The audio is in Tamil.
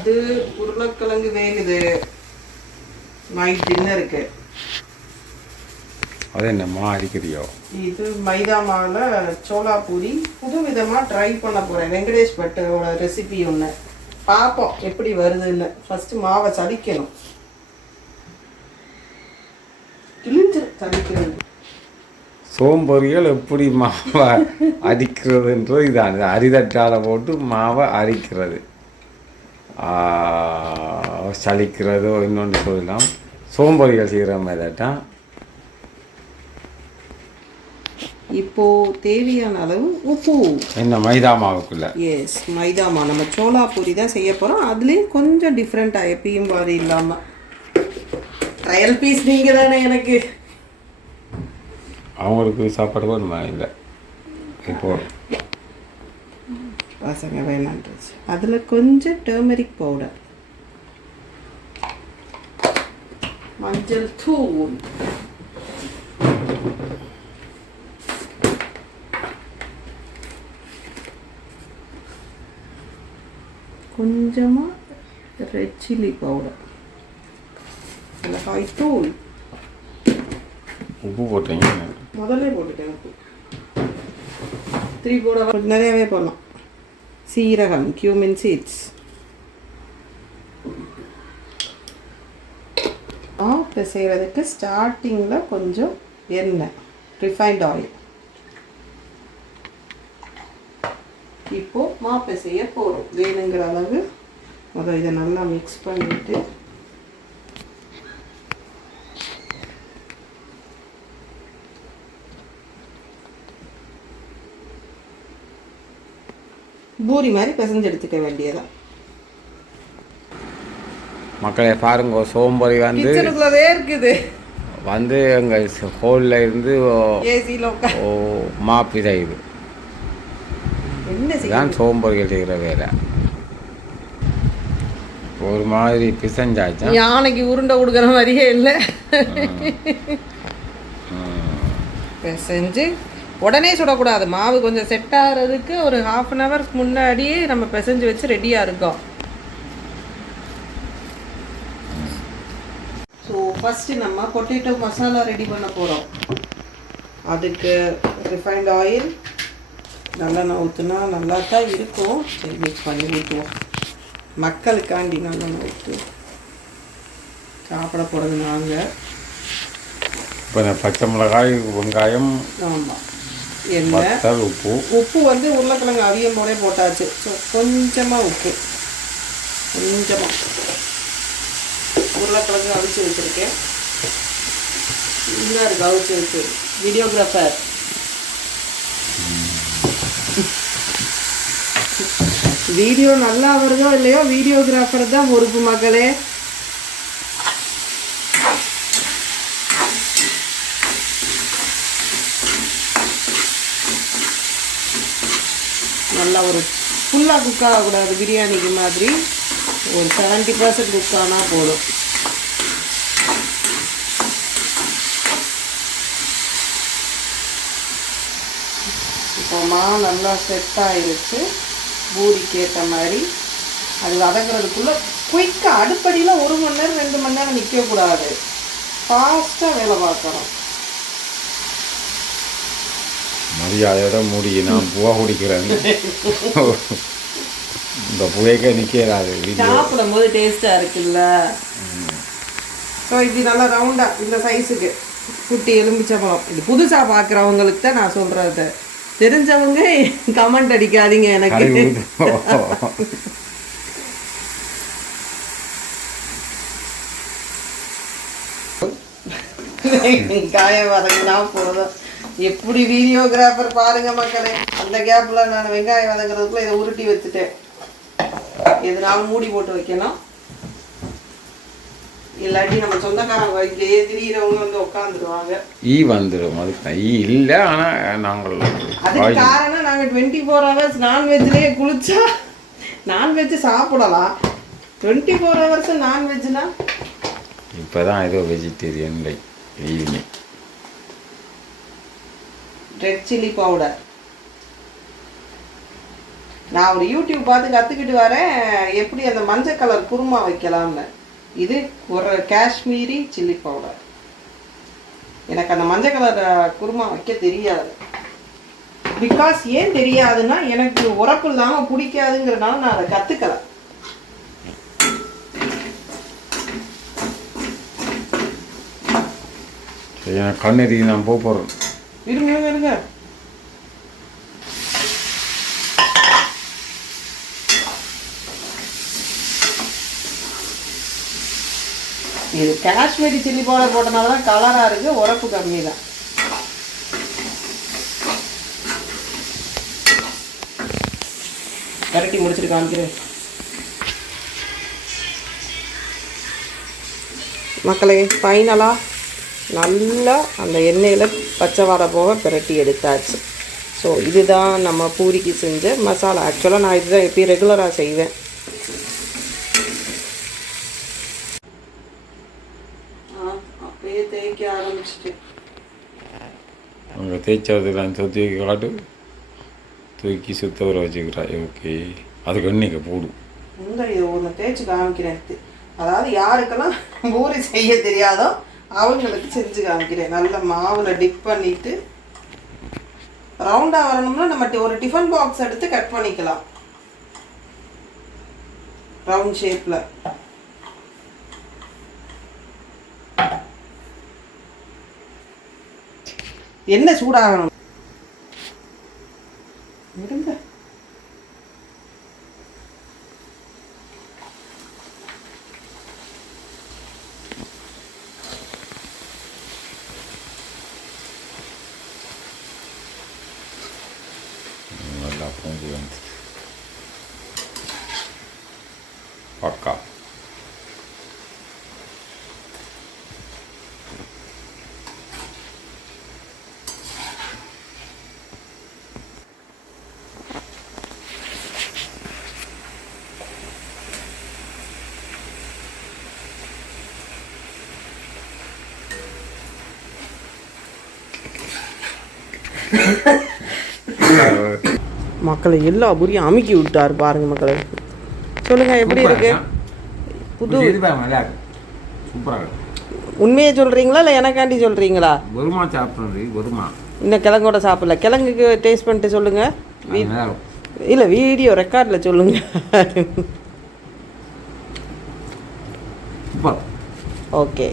அது உருளைக்கிழங்கு வேகுது. நைட் டின்னருக்கு. அது என்னம்மா அடிக்கிறியோ? இது மைதா மாவில் சோளா பூரி புது விதமாக ட்ரை பண்ண போகிறேன். வெங்கடேஷ் பட்டோட ரெசிபி ஒன்று பார்ப்போம் எப்படி வருதுன்னு. ஃபஸ்ட்டு மாவை சலிக்கணும். சலிக்கிறது சோம்பொறிகள் எப்படி மாவை அரிக்கிறதுன்றது இதான். அரிதட்டால் போட்டு மாவை அரிக்கிறது, சலிக்கிறதோ இன்னொன்று சொல்லலாம். சோம்பொறிகள் செய்கிற மாதிரிதான். இப்போ தேவையான அளவு உப்பு. என்ன மைதா மாவுக்குள்ள? எஸ், மைதா மாவு. நம்ம சோளா பூரி தான் செய்ய போகிறோம். அதுலேயும் கொஞ்சம் டிஃப்ரெண்ட்டாக எப்பயும் மாதிரி இல்லாமல். ட்ரையல் பீஸ் நீங்கள் தானே. எனக்கு அவங்களுக்கு சாப்பாடு வேணுமா? இல்லை, இப்போ பசங்க வேணான்றது. அதில் கொஞ்சம் டர்மரிக் பவுடர், மஞ்சள் தூள், கொஞ்சமாக ரெட் சில்லி பவுடர், மிளகாய் தூள். உப்பு போட்டீங்க? முதல்ல போட்டுட்டேன் உப்பு. 3 போட நிறையாவே போடலாம். சீரகம், cumin seeds. இப்போ செய்கிறதுக்கு ஸ்டார்டிங்கில் கொஞ்சம் எண்ணெய், ரிஃபைண்ட் ஆயில். இப்போது மாப்பை செய்ய போகிறோம். வேணுங்கிற அளவு முதல் இதை நல்லா மிக்ஸ் பண்ணிவிட்டு பூரி மாதிரி பிசைஞ்சு எடுத்துக்க வேண்டியதான். மக்களை பாருங்க, சோம்பொறி வந்து கிச்சனுக்குள்ளவே இருக்குது. வந்து எங்கள் ஹோலில் இருந்து ஏசியில் மாப்பி செய்யுது. என்ன இதுதான் சோம்பொறிகள் செய்கிற வேலை. ஒரு மாதிரி பிசைஞ்சாச்சா யானைக்கு உருண்டை கொடுக்குற மாதிரியே இல்லை. பிசைஞ்சு உடனே சுடக்கூடாது. மாவு கொஞ்சம் செட் ஆகிறதுக்கு ஒரு 1/2 hour முன்னாடியே நம்ம பிசைஞ்சு வச்சு ரெடியாக இருக்கோம். ஸோ ஃபஸ்ட்டு நம்ம பொட்டேட்டோ மசாலா ரெடி பண்ண போகிறோம். அதுக்கு ரிஃபைண்ட் ஆயில், நல்லெண்ணெய் ஊற்றுனா நல்லா தான் இருக்கும். சரி, மிக்ஸ் பண்ணி ஊற்றுவோம். மக்களுக்காண்டி நல்லெண்ணெய் ஊற்று சாப்பிட போகிறது நாங்கள். இப்போ பச்சை மிளகாய், வெங்காயம், ஆமாம், எண்ணெய், உப்பு. உப்பு வந்து உருளைக்கிழங்கு அவியம் போலே போட்டாச்சு. ஸோ கொஞ்சமாக உப்பு, கொஞ்சமாக உருளைக்கிழங்கு அவிச்சு வச்சுருக்கேன். இதாக இருக்குது அவிச்சு வச்சு. வீடியோகிராஃபர் வீடியோ நல்லா வருதோ இல்லையோ, வீடியோகிராஃபர் தான் பொறுப்பு மக்களே. நல்லா ஒரு ஃபுல்லாக குக் ஆகக்கூடாது. பிரியாணிக்கு மாதிரி ஒரு 70% குக் ஆனால் போதும். இப்போ நல்லா செட் ஆகிடுச்சு. பூரிக்கு ஏற்ற மாதிரி அது வதங்குறதுக்குள்ளே குயிக்காக அடுப்படியில் 1 மணி நேரம் 2 மணி நேரம் நிற்கக்கூடாது. ஃபாஸ்ட்டாக வேலை பார்க்கணும். மரியாதையோட மூடி நான் பூவா குடிக்கிறேன். இந்த புகைக்க நிற்கிறாது. சாப்பிடும் போது டேஸ்ட்டாக இருக்குல்ல. ஸோ இது நல்லா ரவுண்டாக இந்த சைஸுக்கு குட்டி எலுமிச்சம்பழம். இது புதுசாக பார்க்குறவங்களுக்கு தான் நான் சொல்கிறது. தெரிஞ்சவங்க கமெண்ட் அடிக்காதீங்க எனக்கு. வெங்காயம் வதங்கினா போதும். எப்படி வீடியோகிராஃபர் பாருங்க மக்களே. அந்த கேப்பில் நான் வெங்காயம் வதங்குறதுக்குள்ள இதை உருட்டி வச்சுட்டேன். எதுனாலும் மூடி போட்டு வைக்கணும். இல்லாட்டி நம்ம சொந்தக்காரங்க இங்கேயே திடீரவங்க வந்து உட்காந்துருவாங்க. வந்துடும். அதுக்கு இல்லை. ஆனால் நாங்கள் அதுக்கு காரணம் நாங்கள் 24 hours நான்வெஜ்லேயே குளிச்சா நான்வெஜ் சாப்பிடலாம். 24 hours நான்வெஜ்னா இப்போ தான் ஏதோ vegetarian evening. Red chilli powder, நான் ஒரு யூடியூப் பார்த்து கற்றுக்கிட்டு வரேன் எப்படி அந்த மஞ்சள் கலர் குருமா வைக்கலாம்னு. இது ஒரு காஷ்மீரி சில்லி பவுடர். எனக்கு அந்த மஞ்சள் கலர் குருமா வைக்க தெரியாது. பிகாஸ் ஏன் தெரியாதுன்னா எனக்கு உரப்பு இல்லாமல் பிடிக்காதுங்கிறனால நான் அதை கற்றுக்கல. கண்ணெறி நான் போகிறேன். இருங்க இருங்க. இது காஷ்மீரி சில்லி பவுடர் போட்டனால தான் கலராக இருக்குது, உரப்பு கம்மி தான். கரட்டி முடிச்சுட்டு காமிக்கிறேன் மக்களே. ஃபைனலாக நல்லா அந்த எண்ணெயில் பச்சை வாடை போக பிரட்டி எடுத்தாச்சு. ஸோ இதுதான் நம்ம பூரிக்கு செஞ்ச மசாலா. ஆக்சுவலாக நான் இதுதான் எப்பயும் ரெகுலராக செய்வேன். அப்பயே தேய்க்க ஆரம்பிச்சிட்டு அங்கே தேய்ச்சதுலாம் தூக்கி காட்டு, தூக்கி சுத்த வர வச்சுக்கிறாய். ஓகே, அதுக்கு எண்ணெய்க்கு போடும். இந்த இது ஒன்று தேய்ச்சி காமிக்கிறேன். அதாவது யாருக்கெல்லாம் பூரி செய்ய தெரியாதோ அவங்களுக்கு செஞ்சு காமிக்கிறேன். நல்ல மாவில் டிப் பண்ணிவிட்டு ரவுண்டாக வரணும்னா நம்ம ஒரு டிஃபன் பாக்ஸ் எடுத்து கட் பண்ணிக்கலாம் ரவுண்ட் ஷேப்பில். என்ன சூடாகணும் இருங்க. நல்லா பொங்கி வந்து பக்கா. மக்களை எல்லா பூரியும் அமுக்கி விட்டார் பாருங்க மக்களை. சொல்லுங்க எப்படி இருக்கு? புது சூப்பராக. உண்மையை சொல்றீங்களா இல்லை எனக்காண்டி சொல்றீங்களா? வருமா சாப்பிட்றது? வருமா இன்னும் கிழங்கோட சாப்பிடல. கிழங்குக்கு டேஸ்ட் பண்ணிட்டு சொல்லுங்க. இல்லை வீடியோ ரெக்கார்டில் சொல்லுங்க. சூப்பர். ஓகே.